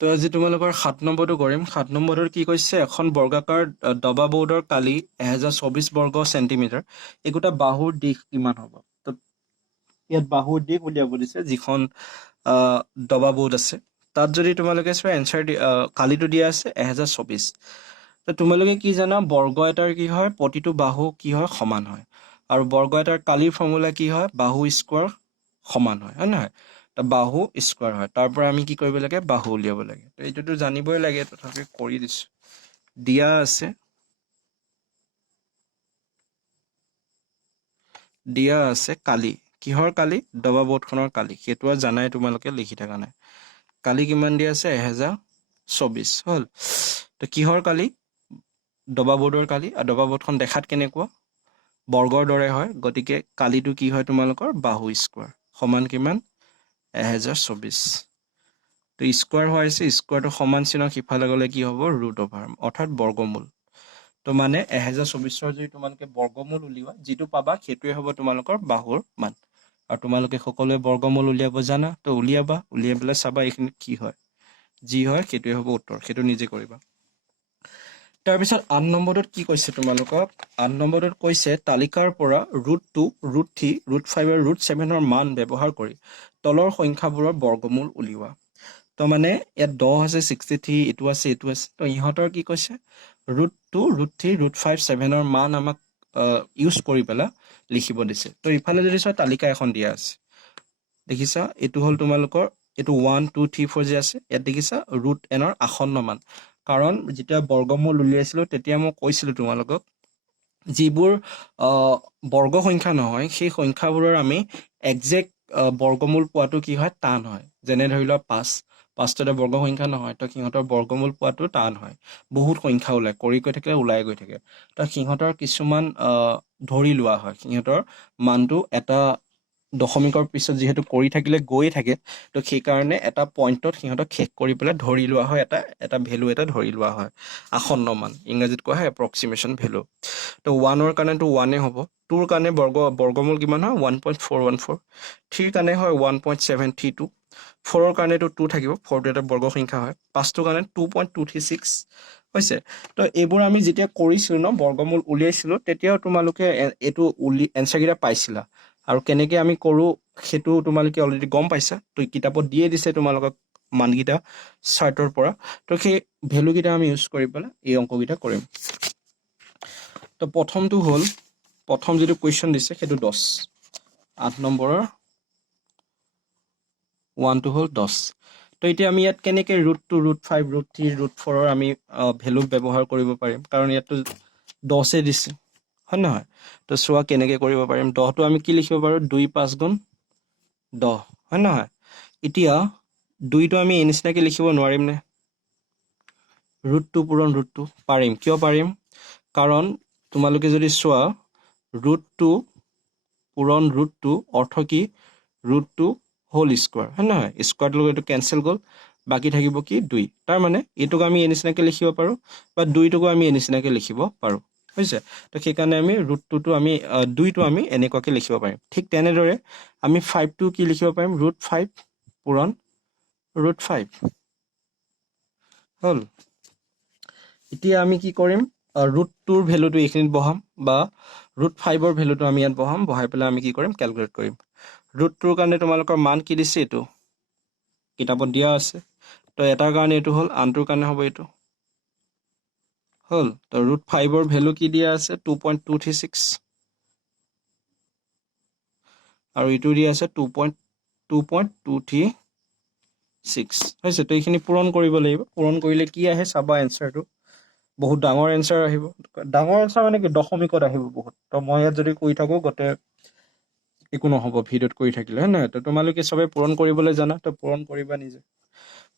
তো আজি তোমালোকৰ 7 নম্বৰটো কৰিম। 7 নম্বৰটোৰ কি কৈছে, এখন বৰ্গাকাৰ দবা বৰ্ডৰ কালি 1024 বৰ্গ চেণ্টিমিটাৰ। একোটা বাহুৰ দিশ কিমান হ'ব? তো ইয়াত বাহুৰ দিশ উলিয়াব দিছে, যিখন দবা বৰ্ড আছে। তাত যদি তোমালোকে চোৱা এনচাৰ কালিটো দিয়া আছে 1024। তো তোমালোকে কি জানা, বৰ্গ এটাৰ কি হয়, প্ৰতিটো বাহু কি হয়, সমান হয়। আৰু বৰ্গ এটাৰ কালিৰ ফৰ্মুলা কি হয়, বাহু স্কোৱাৰ সমান হয়, হয় নহয়? তো বাহু স্কোৱাৰ হয়। তাৰ পৰা আমি কি কৰিব লাগে, বাহু উলিয়াব লাগে। তো এইটোতো জানিবই লাগে, তথাপি কৰি দিছো। দিয়া আছে কালি। কিহৰ কালি? দবা বৰ্ডখনৰ কালি। সেইটো আৰু জানাই তোমালোকে, লিখি থকা নাই। কালি কিমান দিয়া আছে? 1024 হ'ল। তো কিহৰ কালি? দবা বৰ্ডৰ কালি। আৰু দবা বৰ্ডখন দেখাত কেনেকুৱা? বৰ্গৰ দৰে হয়, গতিকে কালিটো কি হয় তোমালোকৰ? বাহু স্কোৱাৰ সমান কিমান? 1024। তো স্কোৱাৰ হৈ আছে, স্কোৱাৰটো সমান চিহ্ন সিফালে গ'লে কি হ'ব? ৰুট অভাৰ, অৰ্থাৎ বৰ্গমূল। তো মানে 1024ৰ যদি তোমালোকে বৰ্গমূল উলিওৱা, যিটো পাবা সেইটোৱে হ'ব তোমালোকৰ বাহুৰ মান। আৰু তোমালোকে সকলোৱে বৰ্গমূল উলিয়াব জানা, তো উলিয়াবা। উলিয়াই পেলাই চাবা এইখিনি কি হয়। যি হয় সেইটোৱে হ'ব উত্তৰ, সেইটো নিজে কৰিবা। তাৰপিছত 8 নম্বৰটোত কি কৈছে তোমালোকক? 8 নম্বৰটোত কৈছে, তালিকাৰ পৰা √2, √3, √5 আৰু √7ৰ মান ব্যৱহাৰ কৰি তলৰ সংখ্যাবোৰৰ বৰ্গমূল উলিওৱা। তো মানে ইয়াত 10 আছে, 63, এইটো আছে, এইটো আছে। তো ইহঁতৰ কি কৈছে, √2, √3, √5, 7ৰ মান আমাক ইউজ কৰি পেলাই লিখিব দিছে। তো ইফালে যদি চোৱা, তালিকা এখন দিয়া আছে, দেখিছা? এইটো হ'ল তোমালোকৰ, এইটো 1, 2, 3, 4 যে আছে, ইয়াত দেখিছা √nৰ আসন্ন মান। কাৰণ যেতিয়া বৰ্গমূল উলিয়াইছিলো তেতিয়া মই কৈছিলো তোমালোকক, যিবোৰ বৰ্গ সংখ্যা নহয়, সেই সংখ্যাবোৰৰ আমি একজেক্ট বৰ্গমূল পোৱাটো কি হয়, টান হয়। যেনে ধৰি লোৱা 5টো এটা বৰ্গ সংখ্যা নহয়, তো সিহঁতৰ বৰ্গমূল পোৱাটো টান হয়। বহুত সংখ্যা ওলাই, কৰি গৈ থাকিলে ওলাই গৈ থাকে। তো সিহঁতৰ কিছুমান ধৰি লোৱা হয়, সিহঁতৰ মানটো এটা দশমিকৰ পিছত যিহেতু কৰি থাকিলে গৈয়ে থাকে, তো সেইকাৰণে এটা পইণ্টত সিহঁতক শেষ কৰি পেলাই ধৰি লোৱা হয়, এটা ভেলু এটা ধৰি লোৱা হয়, আসন্ন মান। ইংৰাজীত কোৱা হয় এপ্ৰক্সিমেশ্যন ভেলু। তো 1ৰ কাৰণেতো 1 হ'ব, 2ৰ কাৰণে বৰ্গমূল কিমান হয়? 1.414, 3ৰ কাৰণে হয় 1.732, 4ৰ কাৰণেতো 2 থাকিব, 4টো এটা বৰ্গ সংখ্যা হয়, 5টোৰ কাৰণে 2.236 হৈছে। তো এইবোৰ আমি যেতিয়া কৰিছিলো ন, বৰ্গমূল উলিয়াইছিলো, তেতিয়াও তোমালোকে এইটো এনচাৰকেইটা পাইছিলা। আৰু কেনেকে আমি কৰো সেইটো তোমালোকে অলৰেডি গম পাইছা। তো কিতাপত দিয়ে দিছে তোমালোকক মানকেইটা চাৰ্টৰ পৰা। তো সেই ভেলুকেইটা আমি ইউজ কৰি পেলাই এই অংককেইটা কৰিম। তো প্ৰথমটো হ'ল, প্ৰথম যিটো কুৱেশ্যন দিছে সেইটো 10। 8 নম্বৰৰ 1টো হ'ল 10। তো এতিয়া আমি ইয়াত কেনেকে √2, √5, √3, √4ৰ আমি ভেলু ব্যৱহাৰ কৰিব পাৰিম, কাৰণ ইয়াততো 10 দিছে, হয় নহয়? তো চোৱা কেনেকে কৰিব পাৰিম। 10টো আমি কি লিখিব পাৰোঁ? 2, 5 গুণ 10, হয় নহয়? এতিয়া 2টো আমি এই নিচিনাকে লিখিব নোৱাৰিম নে? √2 পূৰণ √2 পাৰিম। কিয় পাৰিম? কাৰণ তোমালোকে যদি চোৱা, √2 পূৰণ √2 অৰ্থ কি? √2 হোল স্কোৱাৰ, হয় নহয়? স্কোৱাৰটোৰ লগত এইটো কেঞ্চেল গ'ল, বাকী থাকিব কি? 2। তাৰ মানে এইটোক আমি এই নিচিনাকে লিখিব পাৰোঁ, বা 2টোকো আমি এই নিচিনাকে লিখিব পাৰোঁ, হৈছে? তো সেইকাৰণে আমি √2টো আমি এনেকুৱাকে লিখিব পাৰিম। ঠিক তেনেদৰে আমি 5টো কি লিখিব পাৰিম? √5 পূৰণ √5 হ'ল। এতিয়া আমি কি কৰিম? √2ৰ ভেলুটো এইখিনিত বহাম, বা √5ৰ ভেলুটো আমি ইয়াত বহাম। বহাই পেলাই আমি কি কৰিম? কেলকুলেট কৰিম। √2ৰ কাৰণে তোমালোকৰ মান কি দিছে? এইটো কিতাপত দিয়া আছে। তো এটাৰ কাৰণে এইটো হ'ল, আনটোৰ কাৰণে হ'ব এইটো, হ'ল। তো √5ৰ ভেলু কি দিয়া আছে? 2.236, আৰু ইটো দিয়া আছে 2.236, হৈছে। তো এইখিনি পূৰণ কৰিব লাগিব। পূৰণ কৰিলে কি আহে চাবা, এনচাৰটো বহুত ডাঙৰ এনচাৰ আহিব। ডাঙৰ এনচাৰ মানে কি? দশমিকত আহিব বহুত। তো মই ইয়াত যদি কৰি থাকোঁ, গোটেই একো নহ'ব ভিডিঅ'ত কৰি থাকিলে, হয় নহয়? তো তোমালোকে চবে পূৰণ কৰিবলৈ জানা, তো পূৰণ কৰিবা নিজে।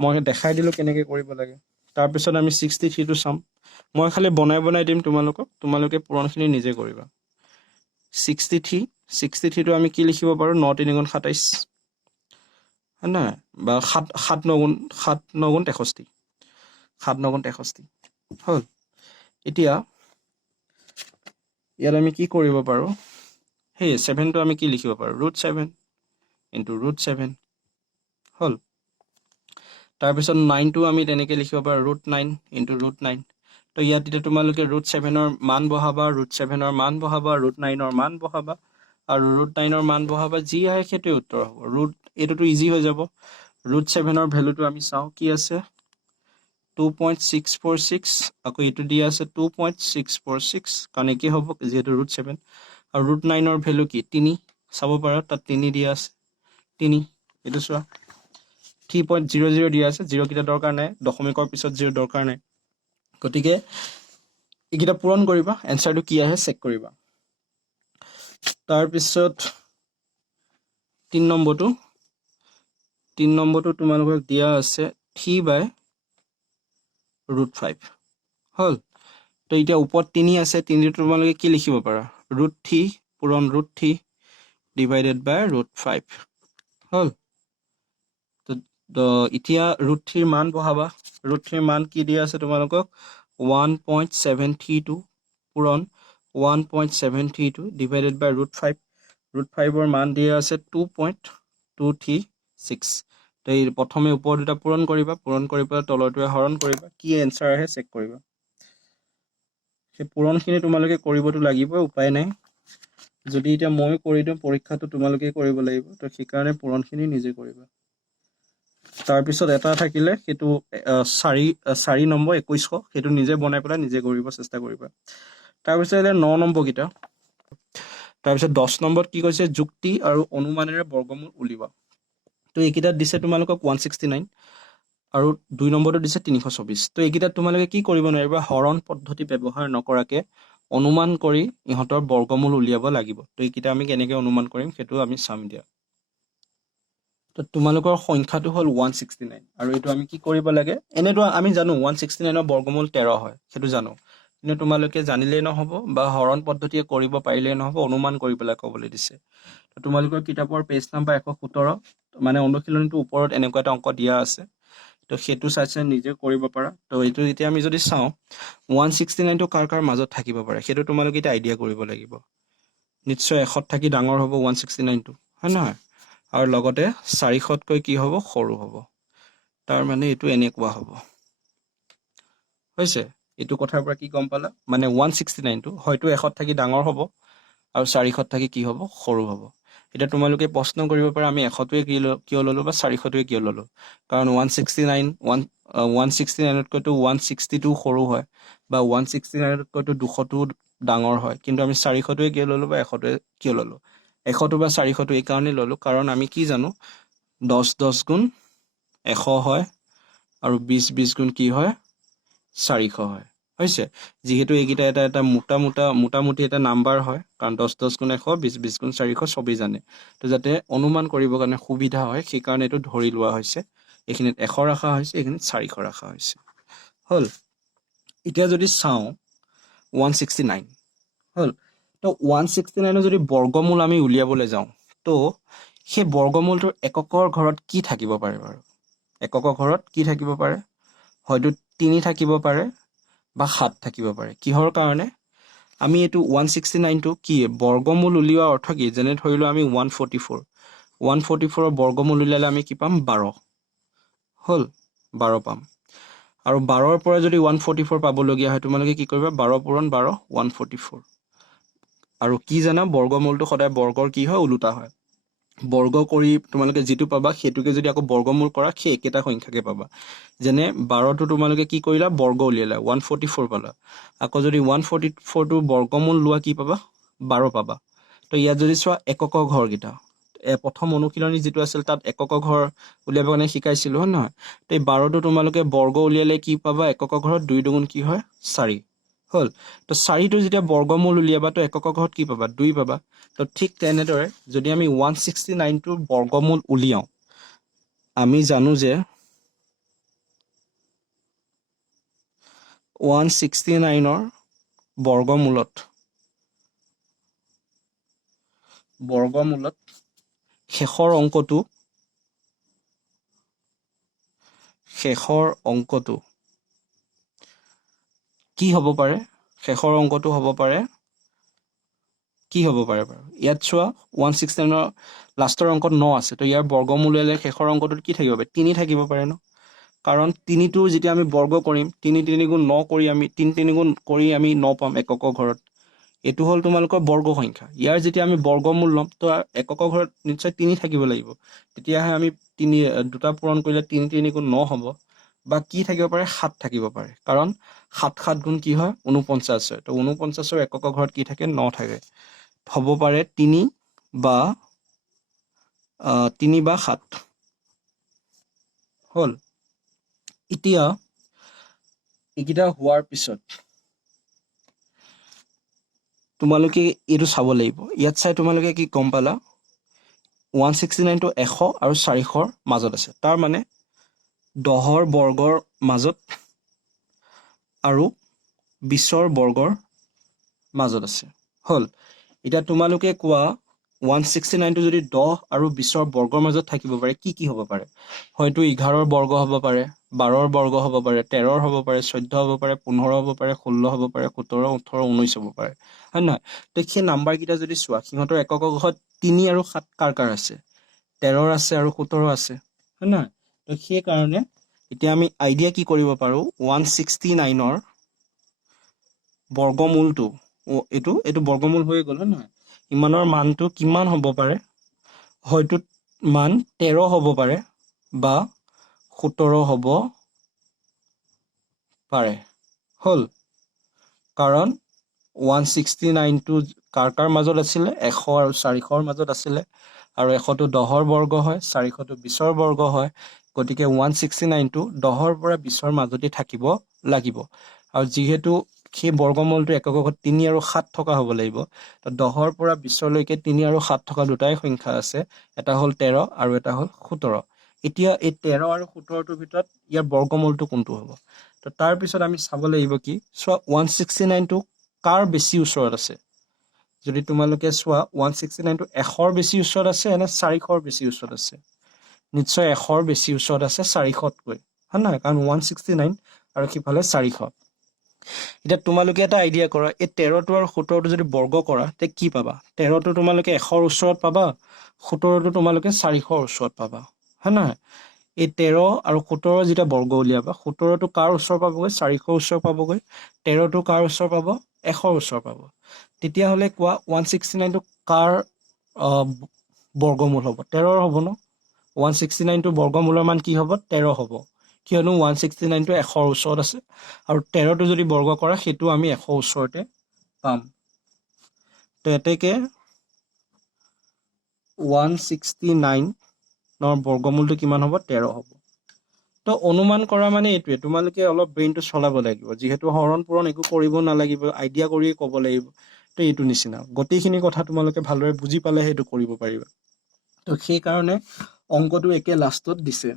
মই দেখাই দিলোঁ কেনেকে কৰিব লাগে। তাৰপিছত আমি 63টো চাম। মই খালি বনাই বনাই দিম তোমালোকক, তোমালোকে পূৰণখিনি নিজে কৰিবা। 63টো আমি কি লিখিব পাৰোঁ? 9 × 3 = 27, হয় নহয়? বা 7 × 9 = 63, 7 × 9 = 63, হ'ল। এতিয়া ইয়াত আমি কি কৰিব পাৰোঁ? সেই 7টো আমি কি লিখিব পাৰোঁ? √7 × √7, হ'ল। তাৰপিছত 9টো আমি তেনেকৈ লিখিব পাৰোঁ √9 ইনটু √9। তো ইয়াত এতিয়া তোমালোকে √7ৰ মান বহাবা, √7ৰ মান বহাবা, √9ৰ মান বহাবা আৰু √9ৰ মান বহাবা, যি আহে সেইটোৱে উত্তৰ হ'ব। এইটোতো ইজি হৈ যাব। √7ৰ ভেলুটো আমি চাওঁ কি আছে 2.646, আকৌ এইটো দিয়া আছে 2.646, কাৰণ একেই হ'ব যিহেতু √7। আৰু √9ৰ ভেলু কি 3, চাব পাৰা তাত 3 দিয়া আছে 3, এইটো চোৱা 3.00 দিয়া আছে, 0 কেইটা দৰকাৰ নাই, দশমিকৰ পিছত 0 দৰকাৰ নাই, গতিকে এইকেইটা পূৰণ কৰিবা, এনচাৰটো কি আহে চেক কৰিবা। তাৰপিছত 3 নম্বৰটো তোমালোকক দিয়া আছে 3/√5 হ'ল। তো এতিয়া ওপৰত 3 আছে, 3টো তোমালোকে কি লিখিব পাৰা √3 পূৰণ √3 ডিভাইডেড বাই √5 হ'ল। তো এতিয়া √3ৰ মান বহাবা, √3ৰ মান কি দিয়া আছে তোমালোকক 1.732 পূৰণ 1.732 ডিভাইডেড বাই √5, √5ৰ মান দিয়া আছে 2.236। তো এই প্ৰথমে ওপৰ দুটা পূৰণ কৰিবা, পূৰণ কৰি পেলাই তলৰটোৱে হৰণ কৰিবা, কি এনচাৰ আহে চেক কৰিবা। সেই পূৰণখিনি তোমালোকে কৰিবতো লাগিবই, উপায় নাই। যদি এতিয়া মই কৰি দিওঁ পৰীক্ষাটো তোমালোকে কৰিব লাগিব, তো সেইকাৰণে পূৰণখিনি নিজে কৰিবা। তাৰপিছত এটা থাকিলে সেইটো 4 নম্বৰ 2100, সেইটো নিজে বনাই পেলাই নিজে কৰিব চেষ্টা কৰিবা। তাৰপিছত এতিয়া 9 নম্বৰকেইটা। তাৰপিছত 10 নম্বৰত কি কৈছে যুক্তি আৰু অনুমানেৰে বৰ্গমূল উলিওৱা। তো এইকেইটাত দিছে তোমালোকক 169 আৰু 2 নম্বৰটো দিছে 324। তো এইকেইটাত তোমালোকে কি কৰিব নোৱাৰিবা, হৰণ পদ্ধতি ব্যৱহাৰ নকৰাকে অনুমান কৰি ইহঁতৰ বৰ্গমূল উলিয়াব লাগিব। তো এইকেইটা আমি কেনেকৈ অনুমান কৰিম সেইটো আমি চাম দিয়া। তো তোমালোকৰ সংখ্যাটো হ'ল 169 আৰু এইটো আমি কি কৰিব লাগে, এনেতো আমি জানো 169ৰ বৰ্গমূল 13 হয়, সেইটো জানো, কিন্তু তোমালোকে জানিলেই নহ'ব বা হৰণ পদ্ধতিয়ে কৰিব পাৰিলেই নহ'ব, অনুমান কৰি পেলাই ক'বলৈ দিছে। তো তোমালোকৰ কিতাপৰ পেজ নাম্বাৰ 117, মানে অনুশীলনীটোৰ ওপৰত এনেকুৱা এটা অংক দিয়া আছে, তো সেইটো চাই নিজে কৰিব পাৰা। তো এইটো এতিয়া আমি যদি চাওঁ 169টো কাৰ কাৰ মাজত থাকিব পাৰে সেইটো তোমালোকে এতিয়া আইডিয়া কৰিব লাগিব। নিশ্চয় 100ত থাকি ডাঙৰ হ'ব 169টো, হয় নহয়, আৰু লগতে 400তকৈ কি হ'ব সৰু হ'ব। তাৰ মানে এইটো এনেকুৱা হ'ব হৈছে। এইটো কথাৰ পৰা কি গম পালা, মানে 169টো হয়তো 100ত থাকি ডাঙৰ হ'ব আৰু 400ত থাকি কি হ'ব সৰু হ'ব। এতিয়া তোমালোকে প্ৰশ্ন কৰিব পাৰা আমি 100টোৱে কিয় ল'লো বা 400টোৱে কিয় ল'লো, কাৰণ 169তকৈতো 162 সৰু হয় বা 169তকৈতো 200টো ডাঙৰ হয়, কিন্তু আমি 400টোৱে কিয় ল'লো বা 100টোৱে কিয় ল'লো, 100টো বা 400টো এই কাৰণেই ল'লো কাৰণ আমি কি জানো 10 গুণ 100 হয় আৰু 20 গুণ কি হয় 400 হয়, হৈছে। যিহেতু এইকেইটা এটা মোটামুটি এটা নাম্বাৰ হয়, কাৰণ 10 গুণ 100, 20 গুণ 400 চবেই জানে। তো যাতে অনুমান কৰিবৰ কাৰণে সুবিধা হয় সেইকাৰণে এইটো ধৰি লোৱা হৈছে, এইখিনিত 100 ৰখা হৈছে, এইখিনিত 400 ৰখা হৈছে, হ'ল। এতিয়া যদি চাওঁ 169 হ'ল। তো 169ৰ যদি বৰ্গমূল আমি উলিয়াবলৈ যাওঁ, তো সেই বৰ্গমূলটোৰ এককৰ ঘৰত কি থাকিব পাৰে বাৰু, এককৰ ঘৰত কি থাকিব পাৰে, হয়তো 3 থাকিব পাৰে বা 7 থাকিব পাৰে। কিহৰ কাৰণে আমি এইটো 169টো কি বৰ্গমূল উলিওৱাৰ অৰ্থ কি, যেনে ধৰি লওঁ আমি 144ৰ বৰ্গমূল উলিয়ালে আমি কি পাম 12 হ'ল, 12 পাম। আৰু 12ৰ পৰা যদি 144 পাবলগীয়া হয় তোমালোকে কি কৰিবা 12 পূৰণ 12 144। আৰু কি জানা বৰ্গমূলটো সদায় বৰ্গৰ কি হয় ওলোটা হয়, বৰ্গ কৰি তোমালোকে যিটো পাবা সেইটোকে যদি আকৌ বৰ্গমূল কৰা সেই একেটা সংখ্যাকে পাবা। যেনে 12টো তোমালোকে কি কৰিলা বৰ্গ উলিয়ালা 144 পালা, আকৌ যদি 144টো বৰ্গমূল লোৱা কি পাবা 12 পাবা। তো ইয়াত যদি চোৱা এককৰ ঘৰকেইটা, প্ৰথম অনুশীলনী যিটো আছিল তাত এককৰ ঘৰ উলিয়াবৰ কাৰণে শিকাইছিলো, হয় নহয়। তো এই 12টো তোমালোকে বৰ্গ উলিয়ালে কি পাবা এককৰ ঘৰত 2 দুগুণ কি হয় 4 হ'ল। তো 4টো যেতিয়া বৰ্গমূল উলিয়াবা তো এককৰ ঘৰত কি পাবা 2 পাবা। তো ঠিক তেনেদৰে যদি আমি 169টোৰ বৰ্গমূল উলিয়াওঁ, আমি জানো যে 169ৰ বৰ্গমূলত শেষৰ অংকটো কি হ'ব পাৰে, শেষৰ অংকটো হ'ব পাৰে কি হ'ব পাৰে বাৰু, ইয়াত চোৱা 169ৰ লাষ্টৰ অংকত 9 আছে, তো ইয়াৰ বৰ্গমূল উলিয়ালে শেষৰ অংকটোত কি থাকিব পাৰে 3 থাকিব পাৰে ন। কাৰণ 3টো যেতিয়া আমি বৰ্গ কৰিম 3 3 গুণ 9 কৰি আমি 3 3 গুণ কৰি আমি 9 পাম এককৰ ঘৰত এইটো হ'ল তোমালোকৰ বৰ্গ সংখ্যা ইয়াৰ যেতিয়া আমি বৰ্গমূল ল'ম তো এককৰ ঘৰত নিশ্চয় 3 থাকিব লাগিব তেতিয়াহে আমি 3 দুটা পূৰণ কৰিলে 3 3 গুণ 9 হ'ব বা কি থাকিব পাৰে 7 থাকিব পাৰে কাৰণ 7 7 গুণ কি হয় 49 হয় তো 49ৰ এককৰ ঘৰত কি থাকে 9 থাকে হ'ব পাৰে 3 বা 7 হ'ল এতিয়া এইকেইটা হোৱাৰ পিছত তোমালোকে এইটো চাব লাগিব ইয়াত চাই তোমালোকে কি গম পালা 169 টো 100 আৰু 400ৰ মাজত আছে তাৰ মানে 10ৰ বৰ্গৰ মাজত আৰু 20ৰ বৰ্গৰ মাজত আছে হ'ল এতিয়া তোমালোকে কোৱা 169 টো যদি 10 আৰু 20ৰ বৰ্গৰ মাজত থাকিব পাৰে কি হ'ব পাৰে হয়তো 11ৰ বৰ্গ হ'ব পাৰে 12ৰ বৰ্গ হ'ব পাৰে 13ৰ হ'ব পাৰে 14 হ'ব পাৰে 15 হ'ব পাৰে 16 হ'ব পাৰে 17 18 19 হ'ব পাৰে হয় নহয় তো সেই নাম্বাৰ কেইটা যদি চোৱা সিহঁতৰ এককৰ ঘৰত 3 আৰু 7 কাৰ আছে 13ৰ আছে আৰু 17 আছে হয় নহয় তো সেই কাৰণে এতিয়া আমি আইডিয়া কি কৰিব পাৰো 169ৰ বৰ্গমূলটো এইটো বৰ্গমূল হৈ গ'ল হয় নহয় ইমানৰ মানটো কিমান হ'ব পাৰে হয়তো মান 13 হ'ব পাৰে বা 17 হ'ব পাৰে হ'ল কাৰণ 169 টো কাৰ মাজত আছিলে 100 আৰু 400ৰ মাজত আছিলে আৰু 100 টো 10ৰ বৰ্গ হয় 400 টো 20ৰ বৰ্গ হয় গতিকে 169 টো 10ৰ পৰা 20ৰ মাজতে থাকিব লাগিব আৰু যিহেতু সেই বৰ্গমূলটো এককৰ ঘৰত 3 আৰু 7 থকা হ'ব লাগিব তো 10ৰ পৰা 20 লৈকে 3 আৰু 7 থকা দুটাই সংখ্যা আছে এটা হ'ল 13 আৰু এটা হ'ল 17 এতিয়া এই 13 আৰু 17টোৰ ভিতৰত ইয়াৰ বৰ্গমূলটো কোনটো হ'ব তো তাৰ পিছত আমি চাব লাগিব কি চোৱা 169 টো কাৰ বেছি ওচৰত আছে যদি তোমালোকে চোৱা 169 টো 100ৰ বেছি ওচৰত আছে নে 400ৰ বেছি ওচৰত আছে নিশ্চয় 100ৰ বেছি ওচৰত আছে 400তকৈ হয় নহয় কাৰণ 169 আৰু সিফালে 400 এতিয়া তোমালোকে এটা আইডিয়া কৰা এই 13টো আৰু 17টো যদি বৰ্গ কৰা তে কি পাবা 13টো তোমালোকে 100ৰ ওচৰত পাবা 17টো তোমালোকে 400ৰ ওচৰত পাবা হয় নহয় এই 13 আৰু 17ৰ যেটা বৰ্গ উলিয়াবা 17টো কাৰ ওচৰ পাবগৈ 400ৰ ওচৰ পাবগৈ 13টো কাৰ ওচৰ পাব 100ৰ ওচৰ পাব তেতিয়া হলে কোৱা 169 টো কাৰ বৰ্গমূল হ'ব 13ৰ হ'ব ন 169 টো বৰ্গমূলৰ মান কি হ'ব 13 হ'ব কিয়নো 169 টো 100ৰ ওচৰত আছে আৰু 13টো যদি বৰ্গ কৰা সেইটো আমি 100 ওচৰতে পাম তো এতেকে 169 নৰ বৰ্গমূলটো কিমান হ'ব 13 হ'ব তো অনুমান কৰা মানে এইটোৱে তোমালোকে অলপ ব্ৰেইনটো চলাব লাগিব যিহেতু হৰণ পূৰণ একো কৰিব নালাগিব আইডিয়া কৰি ক'ব লাগিব তো এইটো নিচিনা গতিখিনি কথা তোমালোকে ভালদৰে বুজি পালে সেইটো কৰিব পাৰিবা তো সেই কাৰণে অংকটো একে লাষ্টত দিছে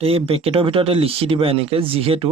তো এই ব্ৰেকেটৰ ভিতৰতে লিখি দিবা এনেকে যিহেতু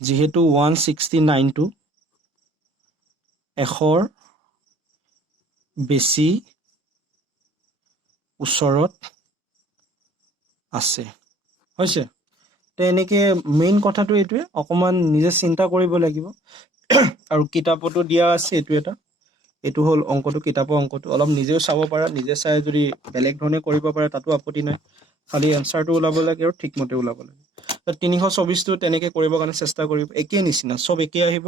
169 টো 100ৰ বেছি ওচৰত আছে হৈছে তো এনেকে মেইন কথাটো এইটোৱে অকমান নিজে চিন্তা কৰিব লাগিব আৰু কিতাপতো দিয়া আছে এইটো হ'ল অংকটো কিতাপৰ অংকটো অলপ নিজেও চাব পাৰা নিজে চাই যদি বেলেগ ধৰণে কৰিব পাৰা তাতো আপত্তি নাই খালি এনসাৰটো ওলাব লাগে আৰু ঠিকমতে ওলাব লাগে তো 324 টো তেনেকে কৰিবৰ কাৰণে চেষ্টা কৰিব একেই নিচিনা সব একেই আহিব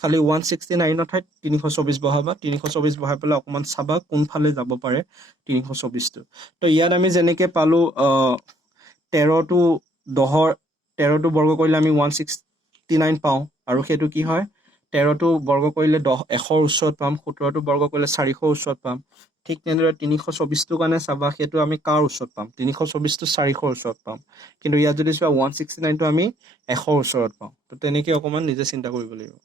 খালি 169 ৰ ঠাইত 324 বহাবা 324 বহাই পেলাই অকমান চাবা কোনফালে যাব পাৰে 324 টো তো ইয়াত আমি যেনেকে পালো 13 টো 10ৰ 13 টো বৰ্গ কৰিলে আমি 169 পাওঁ আৰু সেইটো কি হয় 13 টো বৰ্গ কৰিলে 100ৰ ওচৰত পাম 17 টো বৰ্গ কৰিলে 400ৰ ওচৰত পাম ঠিক তেনেদৰে 324 টো কাৰণে চাবা সেইটো আমি কাৰ ওচৰত পাম 324 টো 400ৰ ওচৰত পাম কিন্তু ইয়াত যদি চোৱা 169 টো আমি 100ৰ ওচৰত পাওঁ তো তেনেকে অকমান নিজে চিন্তা কৰিব লাগিব